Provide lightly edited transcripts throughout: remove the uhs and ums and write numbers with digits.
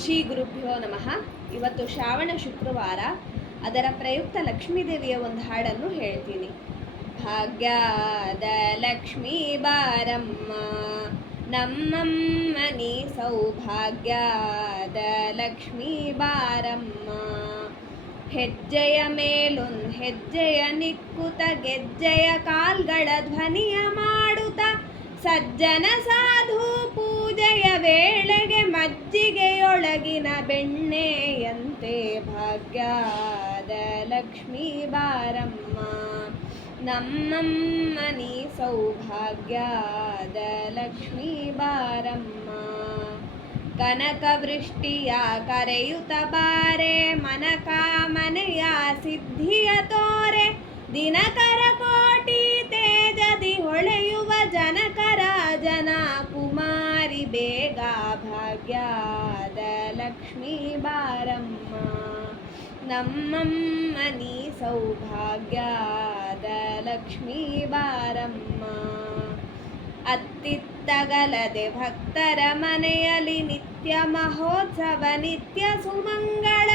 ಶ್ರೀ ಗುರುಭ್ಯೋ ನಮಃ. ಇವತ್ತು ಶ್ರಾವಣ ಶುಕ್ರವಾರ, ಅದರ ಪ್ರಯುಕ್ತ ಲಕ್ಷ್ಮೀದೇವಿಯ ಒಂದು ಹಾಡನ್ನು ಹೇಳ್ತೀನಿ. ಭಾಗ್ಯದ ಲಕ್ಷ್ಮೀ ಬಾರಮ್ಮ, ನಮ್ಮಮ್ಮನಿ ಸೌಭಾಗ್ಯದ ಲಕ್ಷ್ಮೀ ಬಾರಮ್ಮ. ಹೆಜ್ಜೆಯ ಮೇಲೊಂದು ಹೆಜ್ಜೆಯ ನಿಕ್ಕುತ, ಗೆಜ್ಜೆಯ ಕಾಲ್ಗಳ ಧ್ವನಿಯ ಮಾಡುತ್ತ, ಸಜ್ಜನ ಸಾಧು ಪೂಜೆಯ ವೇಳೆಗೆ ಮಜ್ಜಿಗೆಯೊಳಗಿನ ಬೆಣ್ಣೆಯಂತೆ ಭಾಗ್ಯದ ಲಕ್ಷ್ಮೀ ಬಾರಮ್ಮ, ನಮ್ಮಮ್ಮನಿ ಸೌಭಾಗ್ಯದ ಲಕ್ಷ್ಮೀ ಬಾರಮ್ಮ. ಕನಕವೃಷ್ಟಿಯ ಕರೆಯುತ್ತ ಬಾರೆ, ಮನಕಾಮನೆಯ ಸಿದ್ಧಿಯ ತೋರೆ, ದಿನಕರ ಕೋಟಿ ತೇಜದಿ ಹೊಳೆಯುವ ಜನಕರ ಜನ ಕುಮಾರಿ ಬೇಗ ಭಾಗ್ಯದ ಲಕ್ಷ್ಮೀ ಬಾರಮ್ಮ, ನಮ್ಮಮ್ಮನಿ ಸೌಭಾಗ್ಯದ ಲಕ್ಷ್ಮೀ ಬಾರಮ್ಮ. ಅತ್ತಿತ್ತಗಲದೆ ಭಕ್ತರ ಮನೆಯಲ್ಲಿ ನಿತ್ಯ ಮಹೋತ್ಸವ, ನಿತ್ಯ ಸುಮಂಗಳ,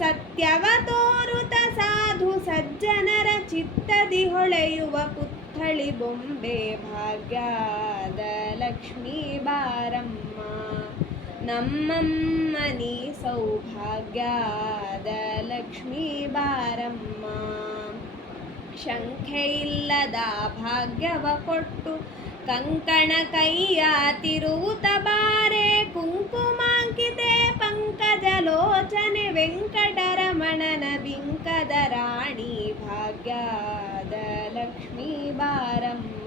ಸತ್ಯವ ತೋರುತ ಸಾಧು ಸಜ್ಜನರ ಚಿತ್ತದಿ ಹೊಳೆಯುವ ಪುತ್ಥಳಿ ಬೊಂಬೆ ಭಾಗ್ಯದ ಲಕ್ಷ್ಮೀ ಬಾರಮ್ಮ, ನಮ್ಮಮ್ಮನಿ ಸೌಭಾಗ್ಯದ ಲಕ್ಷ್ಮೀ ಬಾರಮ್ಮ. ಶಂಖೆ ಇಲ್ಲದ ಭಾಗ್ಯವ ಕೊಟ್ಟು ಕಂಕಣ ಕೈಯ ತಿರುವುತ ಬಾರೆ, ಕುಂಕುಮಾಂಕಿತೆ ಪಂಕಜಲೋಚನೆ ವೆಂಕಟರಮಣನ ಬಿಂಕದ ರಾಣಿ ಭಾಗ್ಯದ ಲಕ್ಷ್ಮೀ ಬಾರಮ್ಮ,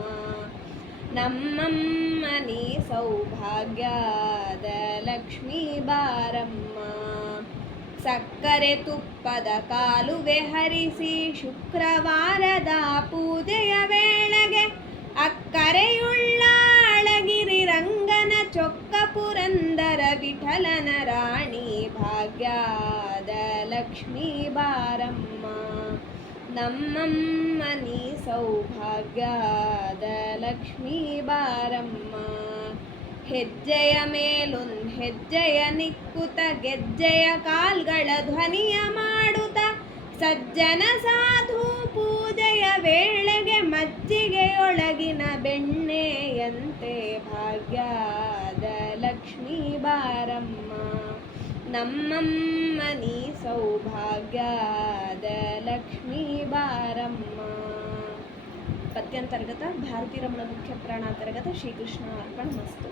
ನಮ್ಮಮ್ಮನಿ ಸೌಭಾಗ್ಯದ ಲಕ್ಷ್ಮೀ ಬಾರಮ್ಮ. ಸಕ್ಕರೆ ತುಪ್ಪದ ಕಾಲುವೆ ಹರಿಸಿ ಶುಕ್ರವಾರದ ಪೂಜೆಯ ವೇಳೆಗೆ, ಅಕ್ಕರೆಯುಳ್ಳ ಅಳಗಿರಿ ರಂಗನ ಚೊಕ್ಕ ಪುರಂದರ ವಿಠಲನ ರಾಣಿ ಭಾಗ್ಯದ ಲಕ್ಷ್ಮೀ ಬಾರಮ್ಮ, ನಮ್ಮಮ್ಮನಿ ಸೌಭಾಗ್ಯದ ಲಕ್ಷ್ಮೀ ಬಾರಮ್ಮ. ಹೆಜ್ಜೆಯ ಮೇಲೊಂದು ಹೆಜ್ಜೆಯ ನಿಕ್ಕುತ, ಗೆಜ್ಜೆಯ ಕಾಲ್ಗಳ ಧ್ವನಿಯ ಮಾಡುತ್ತ, ಸಜ್ಜನ ಸಾಧು ಪೂಜೆಯ ವೇಳೆಗೆ ಮಜ್ಜಿಗೆಯೊಳಗಿನ ಬೆಣ್ಣೆಯಂತೆ ಭಾಗ್ಯದ ಲಕ್ಷ್ಮೀ ಬಾರಮ್ಮ, ನಮ್ಮಮ್ಮನಿ ಸೌಭಾಗ್ಯದ ಲಕ್ಷ್ಮೀ ಬಾರಮ್ಮ. ಪದ್ಯಾಂತರ್ಗತ ಭಾರತೀ ರಮಣ ಮುಖ್ಯ ಪ್ರಾಣಾಂತರ್ಗತ ಶ್ರೀಕೃಷ್ಣ ಅರ್ಪಣ ಮಸ್ತು.